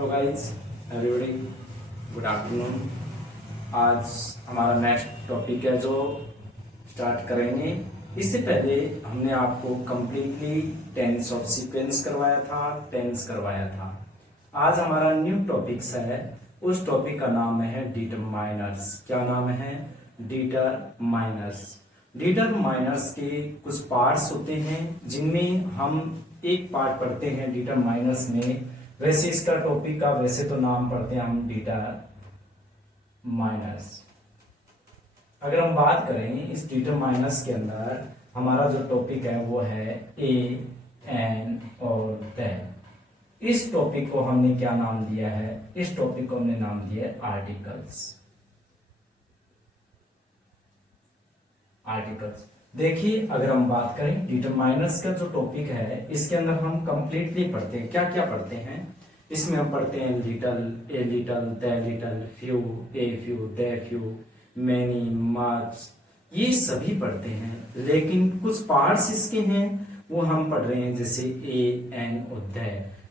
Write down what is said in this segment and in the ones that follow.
Hello guys, everybody, good afternoon. आज हमारा next topic है जो स्टार्ट करेंगे। इससे पहले हमने आपको completely tense of sequence tense करवाया था। आज हमारा न्यू टॉपिक्स है। उस टॉपिक का नाम है डिटरमाइनर्स। क्या नाम है? डिटरमाइनर्स। डिटरमाइनर्स के कुछ पार्ट्स होते हैं जिनमें हम एक पार्ट पढ़ते हैं डिटरमाइनर्स में। वैसे इसका टॉपिक का वैसे तो नाम पढ़ते हैं हम डिटरमाइनर्स। अगर हम बात करें इस डिटरमाइनर्स के अंदर हमारा जो टॉपिक है वो है ए, एन और द। इस टॉपिक को हमने क्या नाम दिया है? इस टॉपिक को हमने नाम दिया है आर्टिकल्स। आर्टिकल्स देखिए, अगर हम बात करें डिटरमाइनर्स का जो टॉपिक है इसके अंदर हम कंप्लीटली पढ़ते हैं। क्या क्या पढ़ते हैं इसमें? हम पढ़ते हैं little, a little, the little, few, a few, the few, many, much, ये सभी पढ़ते हैं। लेकिन कुछ पार्ट्स इसके हैं वो हम पढ़ रहे हैं, जैसे ए, एन और द।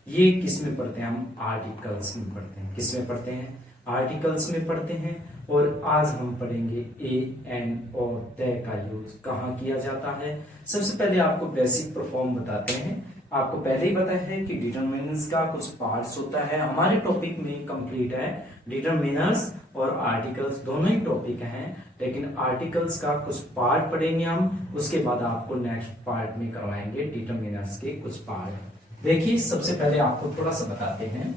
ये किस में पढ़ते हैं? हम आर्टिकल्स में पढ़ते हैं। किस में पढ़ते हैं? आर्टिकल्स में पढ़ते हैं। और आज हम पढ़ेंगे ए, एन और द का यूज कहाँ किया जाता है। सबसे पहले आपको बेसिक परफॉर्म बताते हैं। आपको पहले ही पता है कि डिटरमिनर्स का कुछ पार्ट्स होता है। हमारे टॉपिक में कंप्लीट है डिटरमिनर्स और आर्टिकल्स, दोनों ही टॉपिक हैं। लेकिन आर्टिकल्स का कुछ पार्ट पढ़ेंगे हम, उसके बाद आपको नेक्स्ट पार्ट में करवाएंगे डिटरमिनर्स के कुछ पार्ट। देखिए, सबसे पहले आपको थोड़ा सा बताते हैं।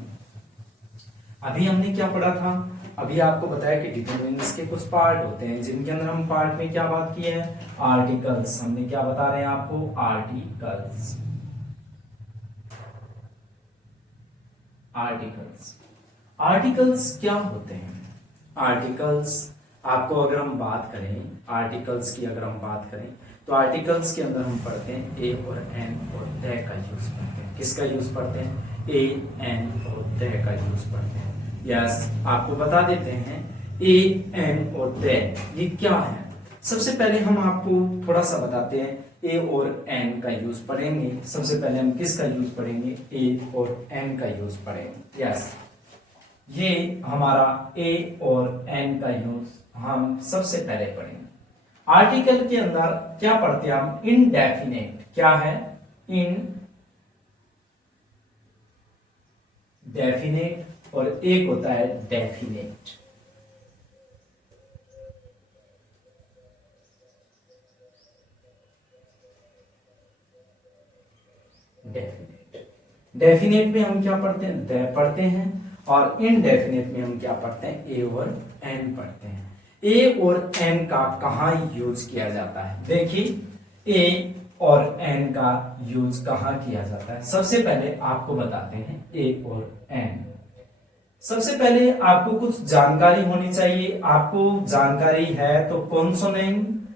अभी हमने क्या पढ़ा था? अभी आपको बताया कि डिटरमिनर्स के कुछ पार्ट होते हैं जिनके अंदर हम पार्ट में क्या बात की है? आर्टिकल्स। हमने क्या बता रहे हैं आपको? आर्टिकल्स। आर्टिकल्स आर्टिकल्स क्या होते हैं? आर्टिकल्स आपको अगर हम बात करें, आर्टिकल्स की अगर हम बात करें तो आर्टिकल्स के अंदर हम पढ़ते हैं ए और एन और द का यूज पढ़ते हैं। किसका यूज पढ़ते हैं? ए, एन और द का यूज पढ़ते हैं। यस, आपको बता देते हैं ए, एन और द ये क्या है। सबसे पहले हम आपको थोड़ा सा बताते हैं ए और एन का यूज पढ़ेंगे। सबसे पहले हम किसका यूज पढ़ेंगे? ए और एन का यूज पढ़ेंगे। यस, ये हमारा ए और एन का यूज हम सबसे पहले पढ़ेंगे। आर्टिकल के अंदर क्या पढ़ते हैं हम? इनडेफिनेट। क्या है? इनडेफिनेट। और एक होता है डेफिनेट। डेफिनेट में हम क्या पढ़ते हैं? द पढ़ते हैं। और इनडेफिनेट में हम क्या पढ़ते हैं? ए और एन पढ़ते हैं। ए और एन का कहां यूज किया जाता है? देखिए, ए और एन का यूज कहां किया जाता है? सबसे पहले आपको बताते हैं ए और एन। सबसे पहले आपको कुछ जानकारी होनी चाहिए। आपको जानकारी है तो कॉन्सोनेंट,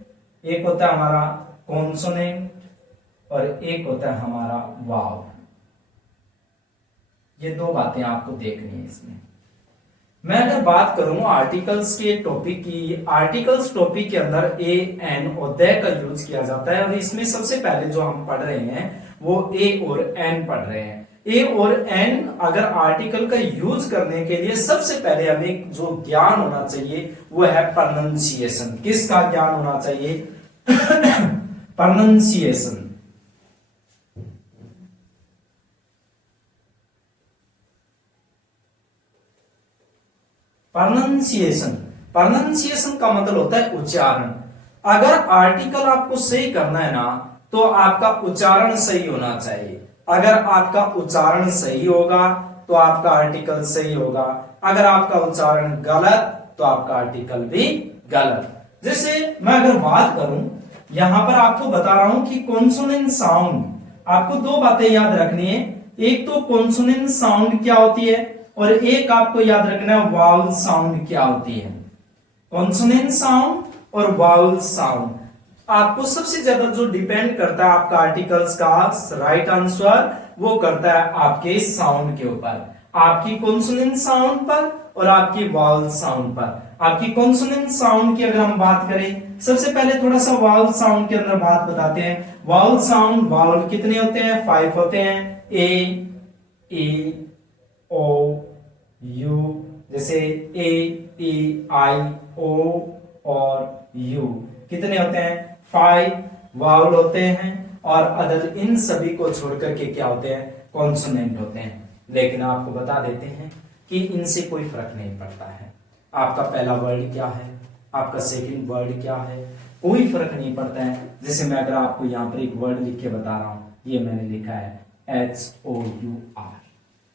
एक होता है हमारा कॉन्सोनेंट और एक होता है हमारा वाव। ये दो बातें आपको देखनी है इसमें। मैं अगर बात करूं आर्टिकल्स के टॉपिक की, आर्टिकल्स टॉपिक के अंदर ए, एन और द का यूज किया जाता है। और इसमें सबसे पहले जो हम पढ़ रहे हैं वो ए और एन पढ़ रहे हैं। ए और एन अगर आर्टिकल का यूज करने के लिए सबसे पहले हमें जो ज्ञान होना चाहिए वो है प्रोनाउंसिएशन। किसका ज्ञान होना चाहिए? प्रोनाउंसिएशन। प्रोनाउंसिएशन प्रोनाउंसिएशन का मतलब होता है उच्चारण। अगर आर्टिकल आपको सही करना है ना तो आपका उच्चारण सही होना चाहिए। अगर आपका उच्चारण सही होगा तो आपका आर्टिकल सही होगा। अगर आपका उच्चारण गलत तो आपका आर्टिकल भी गलत। जैसे मैं अगर बात करूं, यहां पर आपको बता रहा हूं कि कॉन्सोनेंट साउंड, आपको दो बातें याद रखनी है। एक तो कॉन्सोनेंट साउंड क्या होती है और एक आपको याद रखना है वावल साउंड क्या होती है। कॉन्सोनेंट साउंड और वावल साउंड आपको सबसे ज्यादा जो डिपेंड करता है आपका आर्टिकल्स का राइट आंसर वो करता है आपके साउंड के ऊपर, आपकी कॉन्सोनेंट साउंड पर और आपकी वावल साउंड पर। आपकी कॉन्सोनेंट साउंड की अगर हम बात करें, सबसे पहले थोड़ा सा वावल साउंड के अंदर बात बताते हैं। वावल साउंड, वावल कितने होते हैं? 5 होते हैं। ए, ओ, यू, जैसे ए, ई, आई, ओ और यू कितने होते हैं? 5 वावल होते हैं और अदर इन सभी को छोड़ करके क्या होते हैं? कॉन्सोनेंट होते हैं। लेकिन आपको बता देते हैं कि इनसे कोई फर्क नहीं पड़ता है। आपका पहला वर्ड क्या है, आपका सेकंड वर्ड क्या है, कोई फर्क नहीं पड़ता है। जैसे मैं अगर आपको यहाँ पर एक वर्ड लिख के बता रहा हूं, ये मैंने लिखा है HOUR।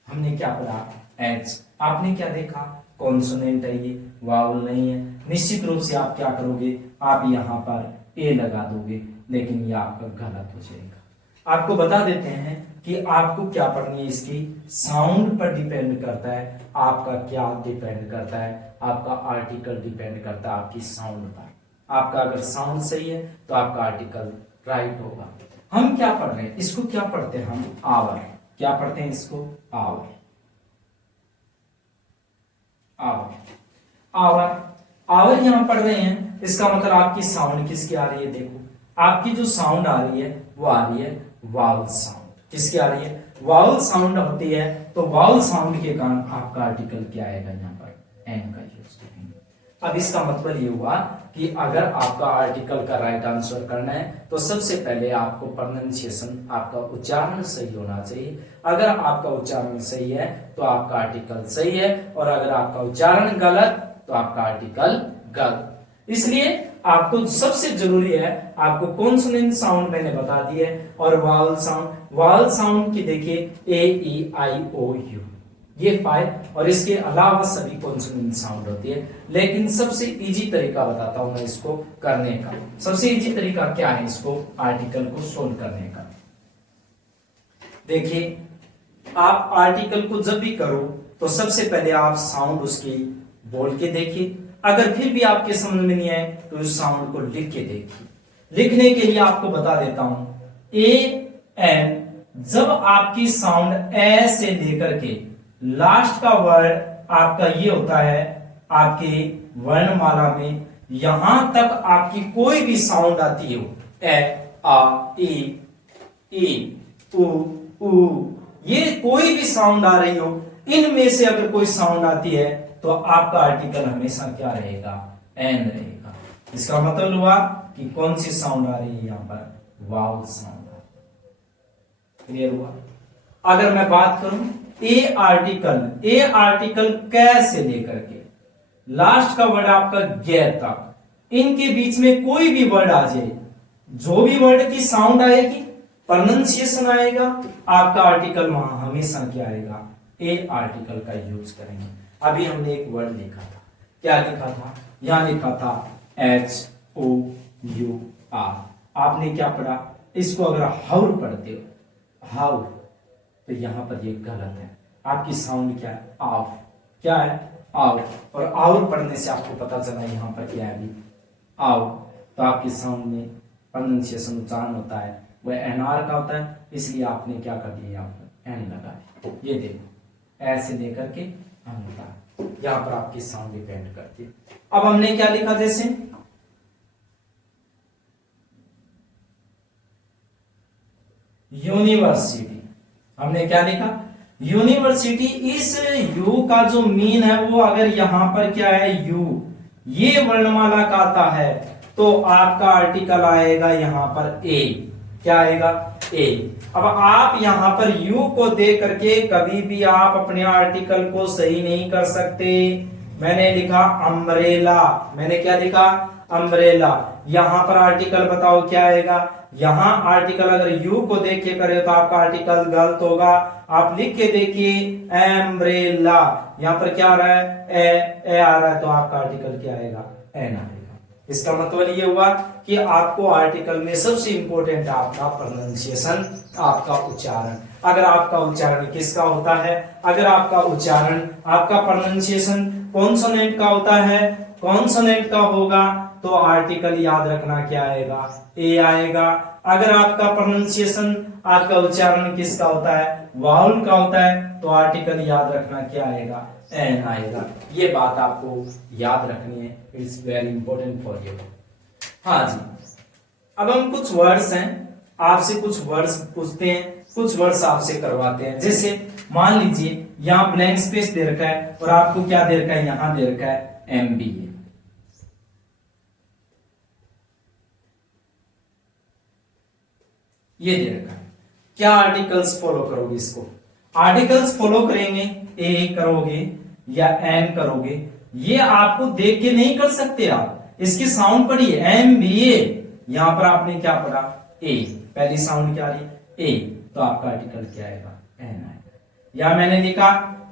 हमने क्या पढ़ा? H। आपने क्या देखा? कॉन्सोनेंट है, ये वावल नहीं है। निश्चित रूप से आप क्या करोगे? आप यहाँ पर ए लगा दोगे, लेकिन ये आपका गलत हो जाएगा। आपको बता देते हैं कि आपको क्या पढ़नी है, इसकी साउंड पर डिपेंड करता है। आपका क्या डिपेंड करता है? आपका आर्टिकल डिपेंड करता है आपकी साउंड पर। आपका अगर साउंड सही है तो आपका आर्टिकल राइट होगा। हम क्या पढ़ रहे हैं? इसको क्या पढ़ते हैं हम? आवर। क्या पढ़ते हैं इसको? आवर। आवर, आवर, आवर यहां पढ़ रहे हैं। इसका मतलब आपकी साउंड किसकी आ रही है? देखो, आपकी जो साउंड आ रही है वो आ रही है वावल साउंड। किसकी आ रही है? वावल साउंड होती है। तो वावल साउंड के कारण आपका आर्टिकल क्या आएगा? यहाँ पर एन का यूज करेंगे। अब इसका मतलब ये हुआ कि अगर आपका आर्टिकल का राइट आंसर करना है तो सबसे पहले आपको प्रोनाउंसिएशन, आपका उच्चारण सही होना चाहिए। अगर आपका उच्चारण सही है तो आपका आर्टिकल सही है, और अगर आपका उच्चारण गलत तो आपका आर्टिकल गलत। इसलिए आपको सबसे जरूरी है, आपको कॉन्सोनेंट साउंड मैंने बता दी है, और वावल साउंड। वावल साउंड की देखिए ए, ई, आई, ओ, यू, ये 5, और इसके अलावा सभी कॉन्सोनेंट साउंड होती है। लेकिन सबसे इजी तरीका बताता हूं मैं इसको करने का। सबसे इजी तरीका क्या है इसको आर्टिकल को सोल्व करने का? देखिए, आप आर्टिकल को जब भी करो तो सबसे पहले आप साउंड उसकी बोल के देखिए। अगर फिर भी आपके समझ में नहीं आए तो उस साउंड को लिख के देखिए। लिखने के लिए आपको बता देता हूं, ए एन, जब आपकी साउंड ए से लेकर के लास्ट का वर्ड आपका ये होता है, आपके वर्णमाला में यहां तक आपकी कोई भी साउंड आती हो, ए, आ, ई, उ, ये कोई भी साउंड आ रही हो, इनमें से अगर कोई साउंड आती है तो आपका आर्टिकल हमेशा क्या रहेगा? एन रहेगा। इसका मतलब हुआ कि कौन सी साउंड आ रही है यहां पर? Vowel sound. क्लियर हुआ? अगर मैं बात करूं ए आर्टिकल कैसे लेकर के लास्ट का वर्ड आपका गे तक, इनके बीच में कोई भी वर्ड आ जाए, जो भी वर्ड की साउंड आएगी, प्रोनाउंसिएशन आएगा, आपका आर्टिकल वहां हमेशा क्या आएगा? ए आर्टिकल का यूज करेंगे। अभी हमने एक वर्ड लिखा था, क्या लिखा था? यहां लिखा था HOUR। आपने क्या पढ़ा? इसको अगर हाउर पढ़ते हो, हाउर, तो यहां पर ये गलत है। आपकी साउंड क्या है? आव। क्या है? आव। और आवर पढ़ने से आपको पता चला यहां पर क्या है? अभी आव। तो आपकी साउंड में प्रोनाउंसिएशन, उच्चारण होता है वह एनआर का होता है, इसलिए आपने क्या कर दिया? यहाँ पर एन लगा दिया। ये देखो, ऐसे लेकर के हम लगा, यहां पर आपकी साउंड डिपेंड करती है। अब हमने क्या लिखा? जैसे यूनिवर्सिटी, हमने क्या लिखा? यूनिवर्सिटी। इस यू का जो मीन है वो अगर यहां पर क्या है? यू, ये वर्णमाला का आता है तो आपका आर्टिकल आएगा यहां पर ए। क्या आएगा? ए। अब आप यहां पर यू को दे करके कभी भी आप अपने आर्टिकल को सही नहीं कर सकते। मैंने लिखा अम्ब्रेला, मैंने क्या लिखा? अम्ब्रेला। यहां पर आर्टिकल बताओ क्या आएगा? यहां आर्टिकल अगर यू को देख के करे तो आपका आर्टिकल गलत होगा। आप लिख के देखिए एम्ब्रेला, यहां पर क्या आ रहा है? ए आ रहा है, तो आपका आर्टिकल क्या आएगा? एन आएगा। इसका मतलब ये हुआ कि आपको आर्टिकल में सबसे इंपॉर्टेंट आपका प्रोनाउंसिएशन, आपका उच्चारण। अगर आपका उच्चारण किसका होता है? अगर आपका उच्चारण, आपका प्रोनाउंसिएशन कॉन्सोनेंट का होता है, कॉन्सोनेंट का होगा तो आर्टिकल याद रखना क्या आएगा? ए आएगा। अगर आपका प्रोनाउंसिएशन, आपका उच्चारण किसका होता है? वाउल का होता है, तो आर्टिकल याद रखना क्या आएगा? एन आएगा। ये बात आपको याद रखनी है, it's very important for you. हाँ जी, अब हम कुछ वर्ड्स हैं, आपसे कुछ वर्ड्स पूछते हैं, कुछ वर्ड्स आपसे करवाते हैं। जैसे मान लीजिए यहाँ ब्लैंक स्पेस दे रखा है और आपको क्या दे रखा है, यहां दे रखा है MBA। ये दे रखा है। क्या आर्टिकल्स फॉलो करोगे, इसको आर्टिकल्स फॉलो करेंगे, ए करोगे या एन करोगे, ये आपको देख के नहीं कर सकते आप। इसकी साउंड पढ़िए MBA, यहां पर आपने क्या पढ़ा ए, पहली साउंड क्या आ रही है ए, तो आपका आर्टिकल क्या आएगा एन आएगा। या मैंने लिखा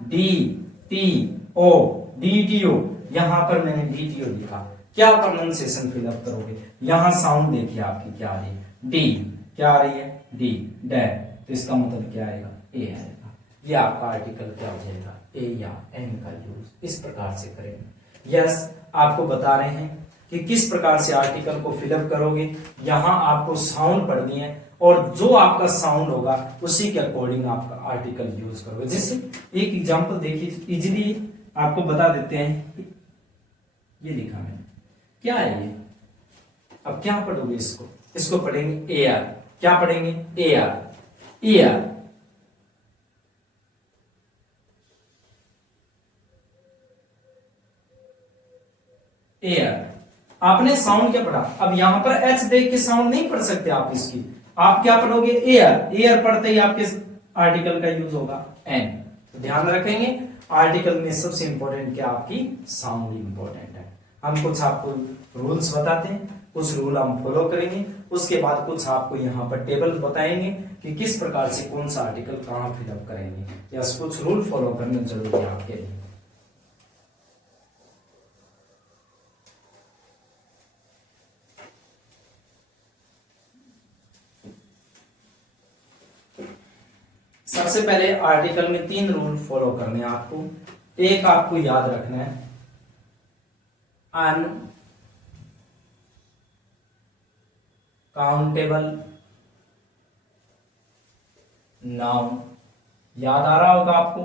DTO, DTO, यहां पर मैंने DTO लिखा, क्या प्रोनाउंसिएशन फिलअप करोगे, यहां साउंड देखिए आपकी क्या आ रही है डी, क्या आ रही है डी डै, तो इसका मतलब क्या आएगा ए आएगा। ये आपका आर्टिकल क्या हो जाएगा ए या एन का यूज इस प्रकार से करेंगे। यस, आपको बता रहे हैं कि किस प्रकार से आर्टिकल को फिलअप करोगे। यहां आपको साउंड पढ़नी है और जो आपका साउंड होगा उसी के अकॉर्डिंग आपका आर्टिकल यूज करोगे। जैसे एक एग्जांपल देखिए, इजीली आपको बता देते हैं। ये लिखा मैंने, क्या है ये, अब क्या पढ़ोगे इसको, इसको पढ़ेंगे एआर। क्या पढ़ेंगे एआर, एआर एयर। आपने साउंड क्या पढ़ा, अब यहां पर एच देख के साउंड नहीं पढ़ सकते आप इसकी, आप क्या पढ़ोगे एयर, एयर पढ़ते ही आपके आर्टिकल का यूज होगा एन। तो ध्यान रखेंगे आर्टिकल में सबसे इंपॉर्टेंट क्या, आपकी साउंड इंपॉर्टेंट है। हम कुछ आपको रूल्स बताते हैं, कुछ रूल हम फॉलो करेंगे, उसके बाद कुछ आपको यहाँ पर टेबल बताएंगे कि किस प्रकार से कौन सा आर्टिकल कहाँ फिलअप करेंगे। या कुछ रूल फॉलो करना जरूरी है आपके लिए। सबसे पहले आर्टिकल में 3 रूल फॉलो करने हैं आपको। एक आपको याद रखना है अनकाउंटेबल नाउन, याद आ रहा होगा आपको।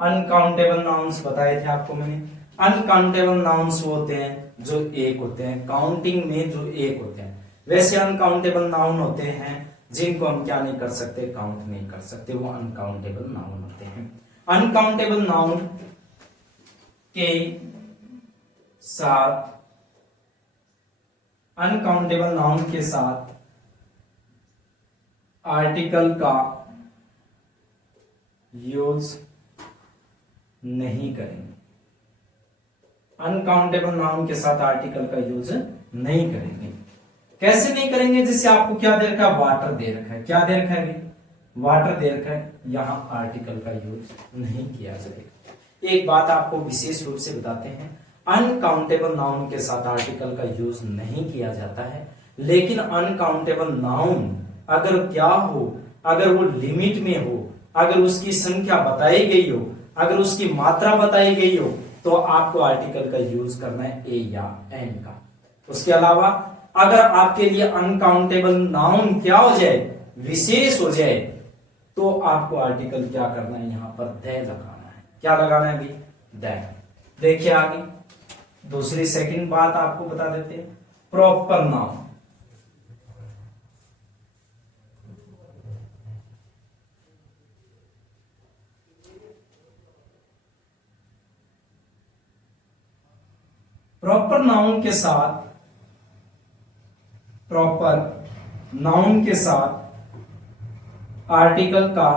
अनकाउंटेबल नाउन्स बताए थे आपको मैंने। अनकाउंटेबल नाउन्स वो होते हैं जो एक होते हैं, काउंटिंग में जो एक होते हैं। वैसे अनकाउंटेबल नाउन होते हैं जिनको हम क्या नहीं कर सकते, काउंट नहीं कर सकते, वो अनकाउंटेबल नाउन होते हैं। अनकाउंटेबल नाउन के साथ, अनकाउंटेबल नाउन के साथ आर्टिकल का यूज नहीं करेंगे। अनकाउंटेबल नाउन के साथ आर्टिकल का यूज नहीं करेंगे। कैसे नहीं करेंगे, जैसे आपको क्या दे रखा है, वाटर दे रखा है, क्या दे रखा है, वाटर दे रखा है, यहां आर्टिकल का यूज नहीं किया जाएगा। एक बात आपको विशेष रूप से बताते हैं, अनकाउंटेबल नाउन के साथ आर्टिकल का यूज नहीं किया जाता है, लेकिन अनकाउंटेबल नाउन अगर क्या हो, अगर वो लिमिट में हो, अगर उसकी संख्या बताई गई हो, अगर उसकी मात्रा बताई गई हो, तो आपको आर्टिकल का यूज करना है ए या एन का। उसके अलावा अगर आपके लिए अनकाउंटेबल नाउन क्या हो जाए, विशेष हो जाए, तो आपको आर्टिकल क्या करना है, यहां पर द लगाना है। क्या लगाना है अभी, द। देखिए आगे दूसरी सेकंड बात आपको बता देते हैं, प्रॉपर नाउन। प्रॉपर नाउन के साथ, प्रॉपर नाउन के साथ आर्टिकल का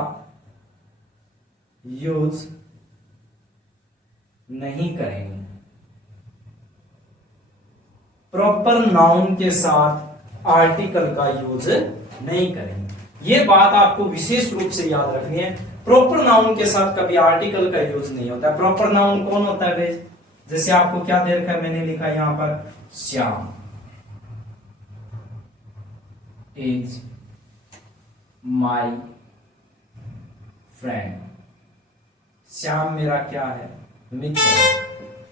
यूज नहीं करेंगे। प्रॉपर नाउन के साथ आर्टिकल का यूज नहीं करेंगे। ये बात आपको विशेष रूप से याद रखनी है। प्रॉपर नाउन के साथ कभी आर्टिकल का यूज नहीं होता। प्रॉपर नाउन कौन होता है भाई, जैसे आपको क्या दे रखा है, मैंने लिखा यहां पर Shyam is my friend. Shyam मेरा क्या है, मित्र है।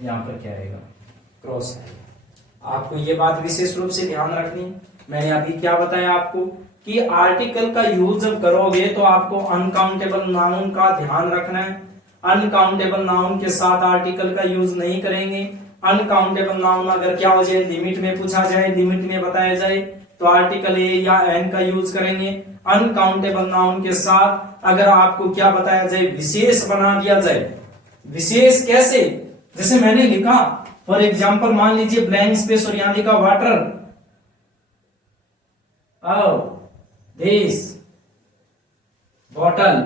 यहां पर क्या आएगा, क्रॉस है। आपको ये बात विशेष रूप से ध्यान रखनी। मैंने अभी क्या बताया आपको कि आर्टिकल का यूज जब करोगे तो आपको अनकाउंटेबल नाउन का ध्यान रखना है। अनकाउंटेबल नाउन के साथ आर्टिकल का यूज नहीं करेंगे। अनकाउंटेबल नाउन अगर क्या हो जाए, लिमिट में पूछा जाए, लिमिट में बताया जाए, तो आर्टिकल ए या एन का यूज करेंगे। अनकाउंटेबल नाउन के साथ अगर आपको क्या बताया जाए, विशेष बना दिया जाए। विशेष कैसे? जैसे मैंने लिखा फॉर एग्जाम्पल, मान लीजिए ब्लैंक स्पेस और यहां लिखा वाटर, दिस बॉटल,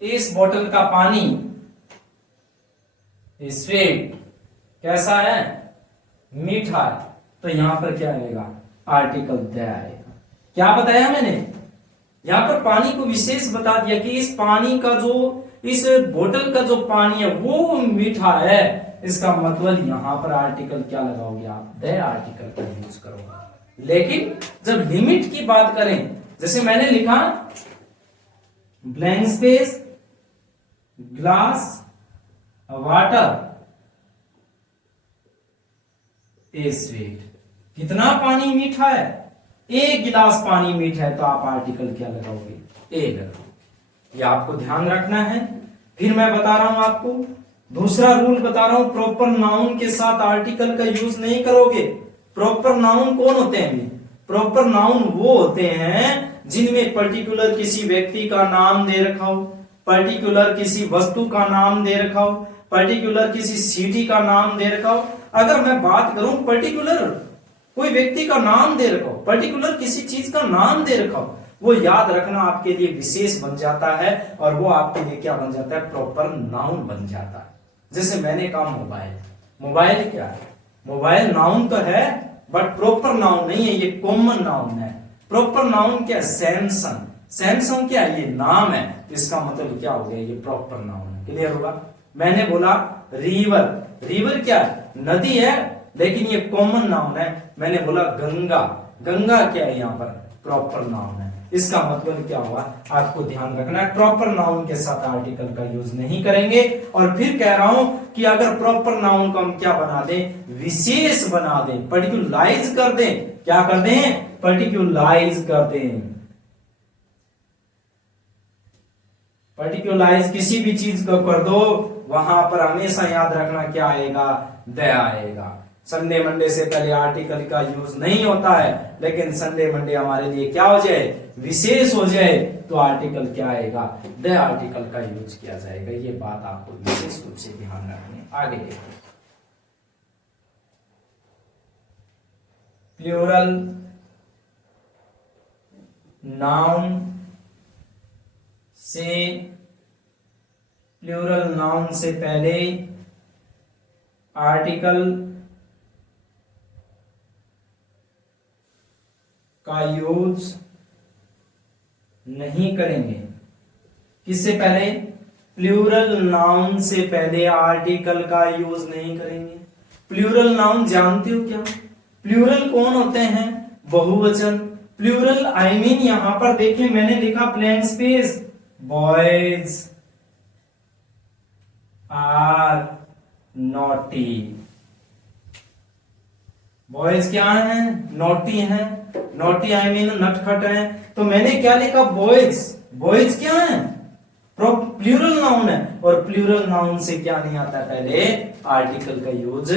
इस बोतल का पानी स्वीट, कैसा है, मीठा है। तो यहां पर क्या आएगा, आर्टिकल द आएगा। क्या बताया मैंने, यहां पर पानी को विशेष बता दिया कि इस पानी का जो, इस बोतल का जो पानी है वो मीठा है। इसका मतलब यहां पर आर्टिकल क्या लगाओगे आप, द आर्टिकल का यूज करोगे। लेकिन जब लिमिट की बात करें, जैसे मैंने लिखा ब्लैंक स्पेस ग्लास वाटर ए स्वीट, कितना पानी मीठा है, एक गिलास पानी मीठा है, तो आप आर्टिकल क्या लगाओगे, ए लगाओगे। ये आपको ध्यान रखना है। फिर मैं बता रहा हूं आपको दूसरा रूल बता रहा हूं, प्रॉपर नाउन के साथ आर्टिकल का यूज नहीं करोगे। प्रॉपर नाउन कौन होते हैं? प्रॉपर नाउन वो होते हैं जिनमें पर्टिकुलर किसी व्यक्ति का नाम दे रखा हो, पर्टिकुलर किसी वस्तु का नाम दे रखा हो, पर्टिकुलर किसी सिटी का नाम दे रखा हो। अगर मैं बात करूं पर्टिकुलर कोई व्यक्ति का नाम दे रखा हो, पर्टिकुलर किसी चीज का नाम दे रखा हो, वो याद रखना आपके लिए विशेष बन जाता है और वो आपके लिए क्या बन जाता है, प्रॉपर नाउन बन जाता है। जैसे मैंने कहा मोबाइल, मोबाइल क्या है, मोबाइल नाउन तो है बट प्रॉपर नाउन नहीं है, ये कॉमन नाउन है। प्रॉपर नाउन क्या है, सैमसंग, सैमसंग क्या है, ये नाम है, इसका मतलब क्या हो गया, ये प्रॉपर नाउन है। क्लियर होगा। मैंने बोला रिवर, रिवर क्या है, नदी है लेकिन ये कॉमन नाउन है। मैंने बोला गंगा, गंगा क्या है, यहाँ पर प्रॉपर नाउन है। इसका मतलब क्या हुआ, आपको ध्यान रखना है, प्रॉपर नाउन के साथ आर्टिकल का यूज नहीं करेंगे। और फिर कह रहा हूं कि अगर प्रॉपर नाउन को हम क्या बना दें, विशेष बना दें, पर्टिकुलराइज कर दें। क्या कर दें, पर्टिकुलराइज कर दें। पर्टिकुलराइज किसी भी चीज को कर दो, वहां पर हमेशा याद रखना क्या आएगा, द आएगा। संडे मंडे से पहले आर्टिकल का यूज नहीं होता है, लेकिन संडे मंडे हमारे लिए क्या हो जाए, विशेष हो जाए, तो आर्टिकल क्या आएगा, द आर्टिकल का यूज किया जाएगा। ये बात आपको विशेष रूप से ध्यान रखनी है। आगे देखो, प्लूरल नाउन से, प्लूरल नाउन से पहले आर्टिकल का यूज नहीं करेंगे। किससे पहले, प्लूरल नाउन से पहले आर्टिकल का यूज नहीं करेंगे। प्लूरल नाउन जानते हो क्या, प्लूरल कौन होते हैं, बहुवचन। प्लूरल आई मीन यहां पर देखिए मैंने लिखा blank space, boys are naughty, boys क्या है, नॉटी हैं, नॉटी आई मीन नटखट हैं। तो मैंने क्या लिखा, बॉयज, बॉयज क्या है, प्लूरल नाउन है, और प्लूरल नाउन से क्या नहीं आता, पहले आर्टिकल का यूज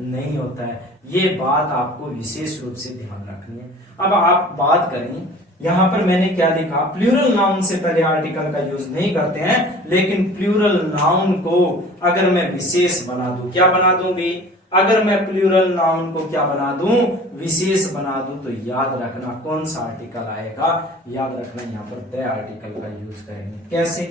नहीं होता है। ये बात आपको विशेष रूप से ध्यान रखनी है। अब आप बात करें, यहां पर मैंने क्या लिखा, प्लूरल नाउन से पहले आर्टिकल का यूज नहीं करते हैं, लेकिन प्लूरल नाउन को अगर मैं विशेष बना दूं, क्या बना दूंगी, अगर मैं प्लूरल नाउन को क्या बना दूं, विशेष बना दूं, तो याद रखना कौन सा आर्टिकल आएगा, याद रखना यहाँ पर द आर्टिकल का यूज करेंगे। कैसे,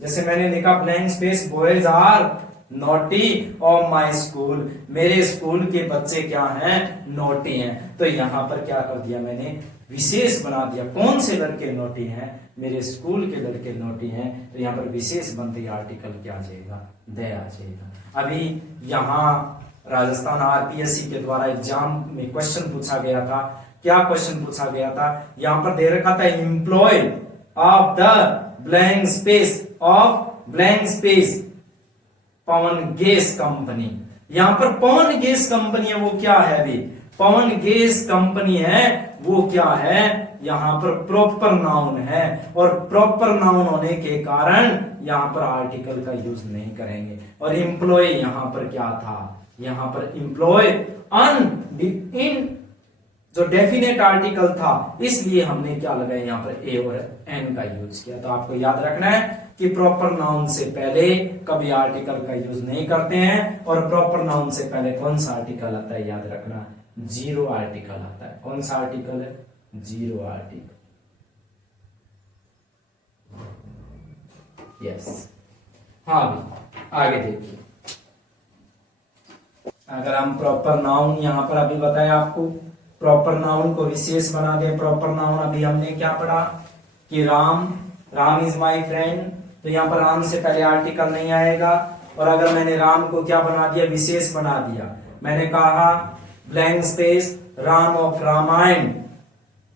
जैसे मैंने लिखा blank space, boys are naughty of my school, मेरे स्कूल के बच्चे क्या हैं, नोटी हैं। तो यहां पर क्या कर दिया मैंने, विशेष बना दिया, कौन से लड़के नोटी हैं, मेरे स्कूल के लड़के नोटी हैं। तो यहाँ पर विशेष बनते ही आर्टिकल क्या आ जाएगा, द आ जाएगा। अभी यहाँ राजस्थान आरपीएससी के द्वारा एग्जाम में क्वेश्चन पूछा गया था, क्या क्वेश्चन पूछा गया था, यहां पर दे रखा था employ of the blank space, of blank space Pawan gas company. यहां पर पवन गैस कंपनी है, वो क्या है, अभी पवन गैस कंपनी है, वो क्या है, यहां पर प्रॉपर नाउन है, और प्रॉपर नाउन होने के कारण यहां पर आर्टिकल का यूज नहीं करेंगे। और एम्प्लॉय यहां पर क्या था, यहां पर एम्प्लॉय इन जो डेफिनेट आर्टिकल था, इसलिए हमने क्या लगाया यहाँ पर ए और एन का यूज किया। तो आपको याद रखना है कि प्रॉपर नाउन से पहले कभी आर्टिकल का यूज नहीं करते हैं, और प्रॉपर नाउन से पहले कौन सा आर्टिकल आता है, याद रखना, जीरो आर्टिकल आता है। कौन सा आर्टिकल है, जीरो आर्टिकल। यस, हाँ भी आगे देखिए। अगर हम प्रॉपर नाउन यहां पर अभी बताया आपको, प्रॉपर नाउन को विशेष बना दे। प्रॉपर नाउन अभी हमने क्या पढ़ा कि Ram, Ram is my friend, तो यहाँ पर राम से पहले आर्टिकल नहीं आएगा। और अगर मैंने राम को क्या बना दिया, विशेष बना दिया, मैंने कहा blank space Ram of Ramayana,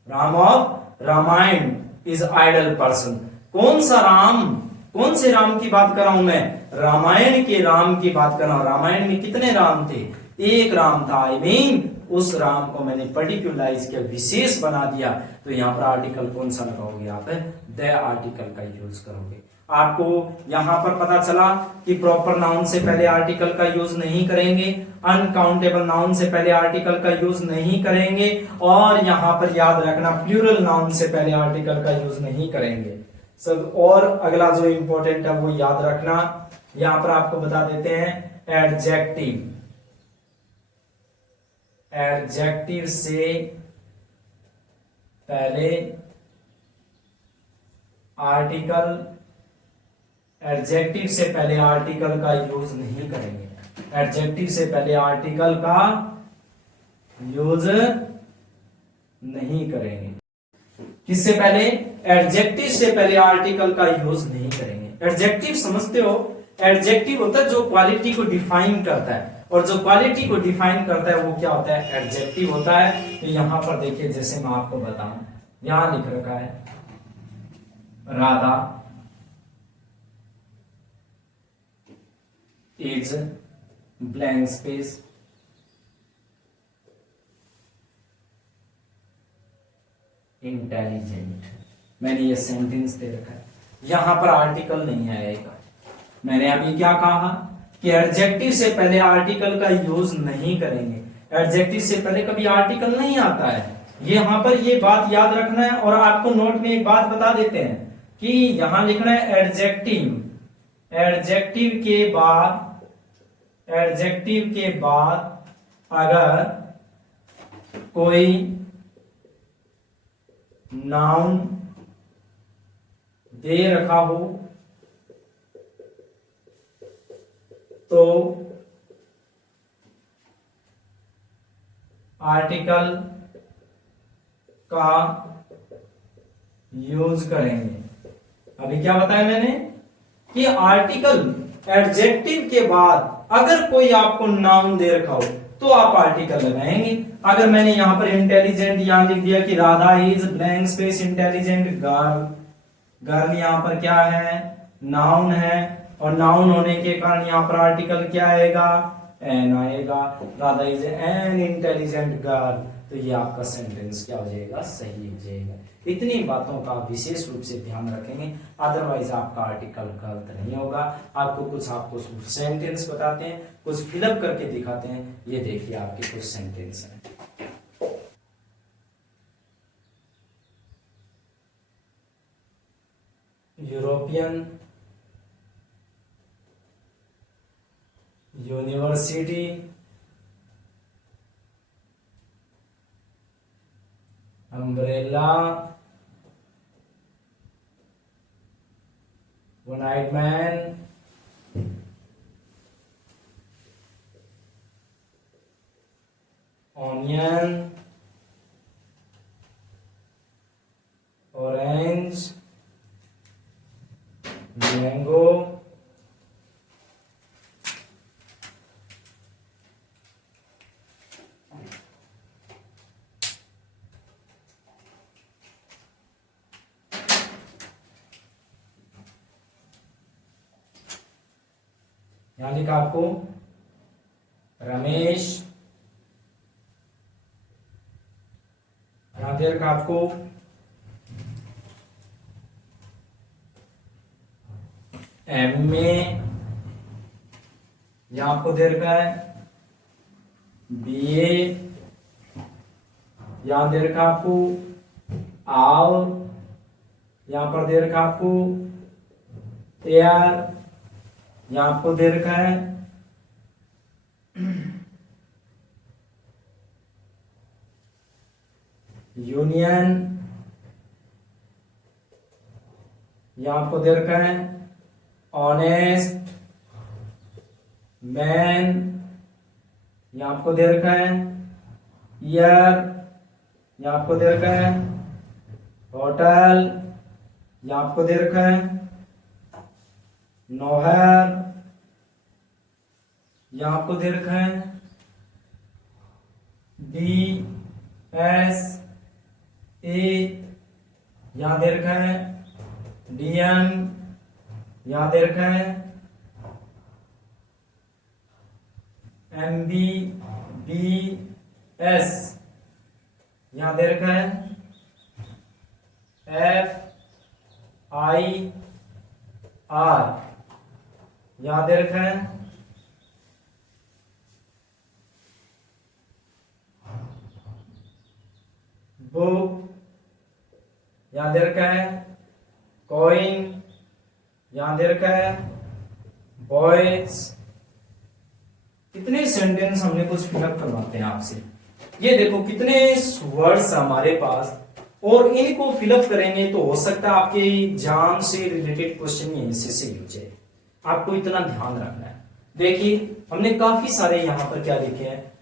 Ram of Ramayana is idol person. कौन सा राम, कौन से राम की बात कर रहा हूं मैं, रामायण के राम की बात कर रहा हूं। रामायण में कितने राम थे, एक राम था। आई मीन उस राम को मैंने पर्टिकुलराइज किया, विशेष बना दिया। तो यहाँ पर आर्टिकल कौन सा लगाओगे आप, द आर्टिकल का यूज करोगे। आपको यहां पर पता चला कि प्रॉपर नाउन से पहले आर्टिकल का यूज नहीं करेंगे, अनकाउंटेबल नाउन से पहले आर्टिकल का यूज नहीं करेंगे, और यहां पर याद रखना प्लूरल नाउन से पहले आर्टिकल का यूज नहीं करेंगे सब। और अगला जो इंपॉर्टेंट है वो याद रखना, यहां पर आपको बता देते हैं एडजेक्टिव। एडजेक्टिव से पहले आर्टिकल, एडजेक्टिव से पहले आर्टिकल का यूज नहीं करेंगे। एडजेक्टिव से पहले आर्टिकल का यूज नहीं करेंगे। किससे पहले, एडजेक्टिव से पहले आर्टिकल का यूज नहीं करेंगे। एडजेक्टिव समझते हो, एडजेक्टिव होता है जो क्वालिटी को डिफाइन करता है, और जो क्वालिटी को डिफाइन करता है वो क्या होता है, एडजेक्टिव होता है। तो यहां पर देखिए, जैसे मैं आपको बताऊं, यहां लिख रखा है Radha is blank space intelligent. मैंने ये सेंटेंस दे रखा है, यहां पर आर्टिकल नहीं आएगा। मैंने अभी क्या कहा कि एडजेक्टिव से पहले आर्टिकल का यूज नहीं करेंगे। एडजेक्टिव से पहले कभी आर्टिकल नहीं आता है, ये यहां पर ये बात याद रखना है। और आपको नोट में एक बात बता देते हैं कि यहां लिखना है एडजेक्टिव, एडजेक्टिव के बाद, एडजेक्टिव के बाद अगर कोई नाउन दे रखा हो तो आर्टिकल का यूज करेंगे। अभी क्या बताया मैंने कि आर्टिकल, एडजेक्टिव के बाद अगर कोई आपको नाउन दे रखा हो तो आप आर्टिकल लगाएंगे। अगर मैंने यहां पर इंटेलिजेंट यहां लिख दिया कि Radha is blank space intelligent girl, girl यहां पर क्या है, नाउन है, और नाउन होने के कारण यहां पर आर्टिकल क्या आएगा, एन आएगा। Radha is an intelligent girl, तो ये आपका सेंटेंस क्या हो जाएगा, सही हो जाएगा। इतनी बातों का विशेष रूप से ध्यान रखेंगे, अदरवाइज आपका आर्टिकल गलत नहीं होगा। आपको सेंटेंस बताते हैं, कुछ फिलअप करके दिखाते हैं। ये देखिए आपके कुछ सेंटेंस हैं। European university umbrella one eyed man onion orange mango यहां लिखा आपको रमेश, यहां दे रखा आपको एमए, यहां आपको दे रखा है बीए, यहां दे रखा आपको आव, यहां पर दे रखा आपको एयर, यहां आपको दे रखा है यूनियन, यहां आपको दे रखा है ऑनेस्ट मैन, यहां आपको दे रखा है ईयर, यहां आपको दे रखा है होटल, यहां आपको दे रखा है नौहर, यहां आपको दे रखा है DS ए, यहां दे रखा है DM, यहां दे रखा है MBBS, यहां दे रखा है FIR, यहां दे रखा है बुक, यहां दे रखा है कॉइन, यहां दे रखा है बॉयज। कितने सेंटेंस हमने कुछ फिलअप करवाते हैं आपसे, ये देखो कितने वर्ड्स हमारे पास, और इनको फिलअप करेंगे तो हो सकता है आपके एग्जाम से रिलेटेड क्वेश्चन यहीं से यूज है। आपको इतना ध्यान रखना है। देखिए हमने काफी सारे यहां पर क्या लिखे हैं,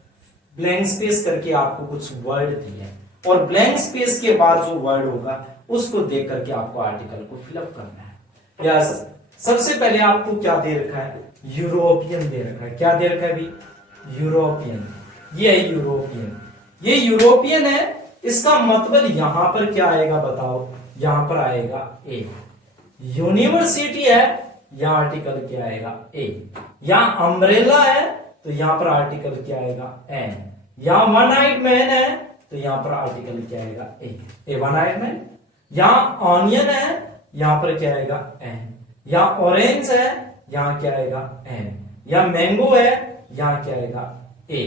ब्लैंक स्पेस करके आपको कुछ वर्ड दिए हैं, और ब्लैंक स्पेस के बाद जो वर्ड होगा उसको देख करके आपको आर्टिकल को फिलअप करना है। यस, सबसे पहले आपको क्या दे रखा है, यूरोपियन दे रखा है। क्या दे रखा है अभी, यूरोपियन, ये है यूरोपियन, ये यूरोपियन है। इसका मतलब यहां पर क्या आएगा बताओ, यहां पर आएगा ए। यूनिवर्सिटी है, यहां आर्टिकल क्या आएगा ए। यहां अम्ब्रेला है तो यहां पर आर्टिकल क्या आएगा एन। यहां वन आइड मैन है तो यहां पर आर्टिकल क्या आएगा ए वन आइड मैन। यहां ऑनियन है, यहां पर क्या आएगा एन। यहां ऑरेंज है, यहां क्या आएगा एन। यहां मैंगो है, यहां क्या आएगा ए।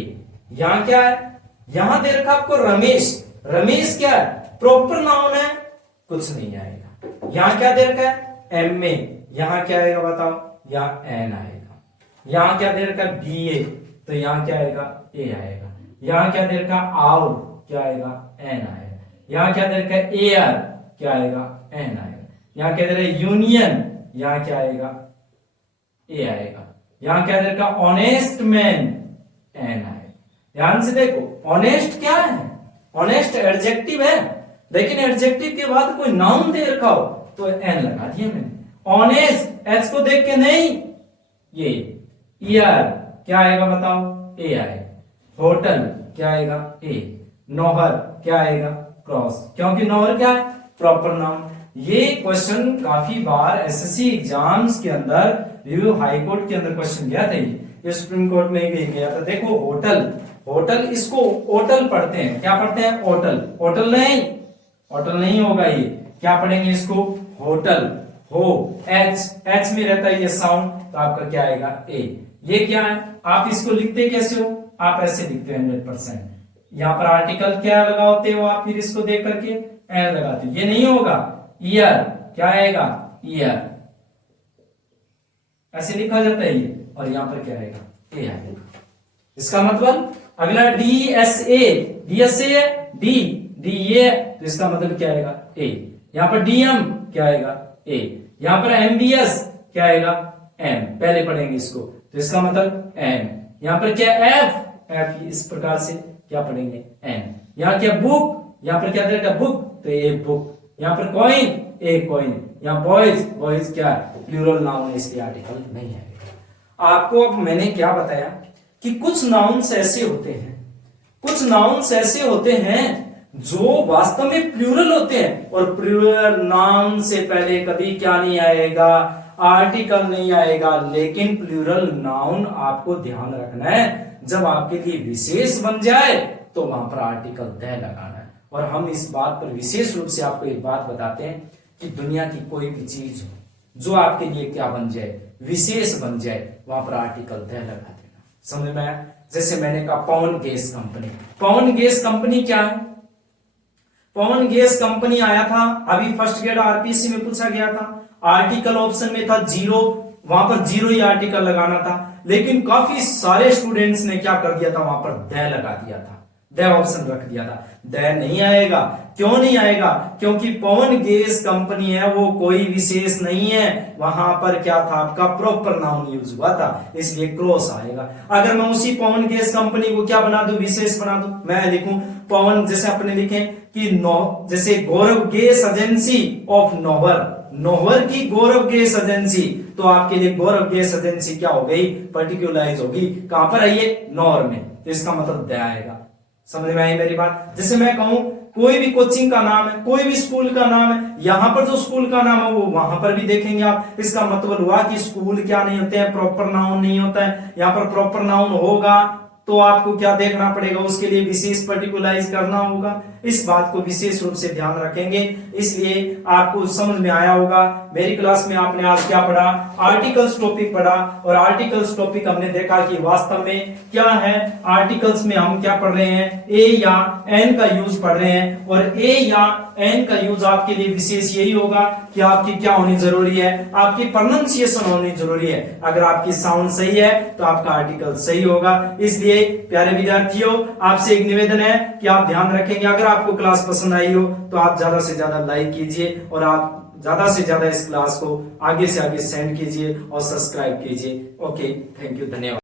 यहां क्या है, यहां दे रखा आपको रमेश, रमेश क्या है, प्रॉपर नाउन है, कुछ नहीं आएगा। यहां क्या दे रखा है एम ए, यहां क्या आएगा बताओ, यहां एन आएगा। यहां क्या दे रखा है BA, तो यहां क्या आएगा ए आएगा। यहां क्या दे रखा आउल, क्या आएगा एन आएगा। यहां क्या दे रखा है एयर, क्या आएगा एन आएगा। यहां क्या दे रखा है यूनियन, यहां क्या आएगा ए आएगा। यहां क्या दे रखा ऑनेस्ट मैन, एन आएगा। ध्यान से देखो, ऑनेस्ट क्या है, ऑनेस्ट एडजेक्टिव है, लेकिन एडजेक्टिव के बाद कोई नाउन दे रखा हो तो एन लगा दिया मैंने। ऑनेस्ट एच को देख के नहीं, ये ईयर क्या आएगा बताओ, ए आएगा। होटल क्या आएगा ए। नौहर क्या आएगा क्रॉस, क्योंकि नौहर क्या है प्रॉपर नाउन। ये क्वेश्चन काफी बार एसएससी एग्जाम्स के अंदर, रिव्यू हाई कोर्ट के अंदर क्वेश्चन गया था, ये सुप्रीम कोर्ट में भी गया था। देखो होटल, होटल इसको होटल पढ़ते हैं, क्या पढ़ते हैं होटल, होटल नहीं, होटल नहीं होगा ये, क्या पढ़ेंगे इसको होटल, हो एच, एच में रहता है ये साउंड, तो आपका क्या आएगा ए। ये क्या है, आप इसको लिखते कैसे हो, आप ऐसे लिखते हो 100%। यहां पर आर्टिकल क्या लगाते हो आप, फिर इसको देख करके एन लगाते हो, ये नहीं होगा। ईयर क्या आएगा ईयर, ऐसे लिखा जाता है ये, और यहां पर क्या आएगा ए आएगा। इसका मतलब अगला DSA, DSA है डी, डी ये, तो इसका मतलब क्या आएगा ए। यहां पर DM क्या आएगा ए। यहां पर MBS क्या आएगा M, पहले पढ़ेंगे इसको, तो इसका मतलब M। यहां पर क्या F, F इस प्रकार से क्या पढ़ेंगे N। यहां क्या बुक, यहां पर क्या देगा बुक, तो ए बुक। यहां पर कॉइन, ए कॉइन। यहां बॉयज, बॉयज क्या प्लूरल नाउन है, इसलिए आर्टिकल नहीं आएगा। आपको अब मैंने क्या बताया कि कुछ नाउन्स ऐसे होते हैं, कुछ नाउन्स ऐसे होते हैं जो वास्तव में प्लूरल होते हैं, और प्लूरल नाउन से पहले कभी क्या नहीं आएगा, आर्टिकल नहीं आएगा। लेकिन प्लूरल नाउन आपको ध्यान रखना है, जब आपके लिए विशेष बन जाए तो वहां पर आर्टिकल द लगाना है। और हम इस बात पर विशेष रूप से आपको एक बात बताते हैं कि दुनिया की कोई भी चीज हो जो आपके लिए क्या बन जाए, विशेष बन जाए, वहां पर आर्टिकल द लगा देना। समझ में आया? जैसे मैंने कहा पवन गैस कंपनी, पवन गैस कंपनी क्या है, पवन गैस कंपनी आया था, अभी फर्स्ट ग्रेड आरपीसी में पूछा गया था, आर्टिकल ऑप्शन में था जीरो, वहां पर जीरो ही आर्टिकल लगाना था, लेकिन काफी सारे स्टूडेंट्स ने क्या कर दिया था, वहां पर द लगा दिया था, द ऑप्शन रख दिया था। द नहीं आएगा, क्यों नहीं आएगा, क्योंकि पवन गैस कंपनी है वो कोई विशेष नहीं है, वहां पर क्या था आपका प्रॉपर नाउन यूज हुआ था, इसलिए क्रॉस आएगा। अगर मैं उसी पवन गैस कंपनी को क्या बना दूं, विशेष बना दूं, मैं लिखूं पवन, जैसे अपने लिखे कि जैसे Gaurav gas agency of Nohar, Nohar की गौरव गैस एजेंसी, तो आपके लिए गौरव गैस एजेंसी क्या हो गई, पर्टिकुलराइज होगी, कहां पर है ये, नौहर में, तो इसका मतलब द आएगा। समझ में आई मेरी बात। जैसे मैं कहूं कोई भी कोचिंग का नाम है, कोई भी स्कूल का नाम है, यहां पर जो स्कूल का नाम है वो वहां पर भी देखेंगे आप, इसका मतलब हुआ कि स्कूल क्या नहीं होते हैं, प्रॉपर नाउन नहीं होता है। यहां पर प्रॉपर नाउन होगा तो आपको क्या देखना पड़ेगा, उसके लिए विशेष पर्टिकुलराइज करना होगा, इस बात को विशेष रूप से ध्यान रखेंगे। इसलिए आपको समझ में आया होगा, मेरी क्लास में आपने आज क्या पढ़ा, आर्टिकल्स टॉपिक पढ़ा, और आर्टिकल्स टॉपिक हमने देखा कि वास्तव में क्या है, आर्टिकल्स में हम क्या पढ़ रहे हैं, ए या एन का यूज पढ़ रहे हैं, और ए या एन का यूज आपके लिए विशेष यही होगा कि आपकी क्या होनी जरूरी है, आपकी प्रोनाउंसिएशन होनी जरूरी है। अगर आपकी साउंड सही है तो आपका आर्टिकल सही होगा। इसलिए प्यारे विद्यार्थियों, आपसे एक निवेदन है कि आप ध्यान रखेंगे, अगर आपको क्लास पसंद आई हो तो आप ज्यादा से ज्यादा लाइक कीजिए, और आप ज्यादा से ज्यादा इस क्लास को आगे से आगे सेंड कीजिए और सब्सक्राइब कीजिए। ओके, थैंक यू, धन्यवाद।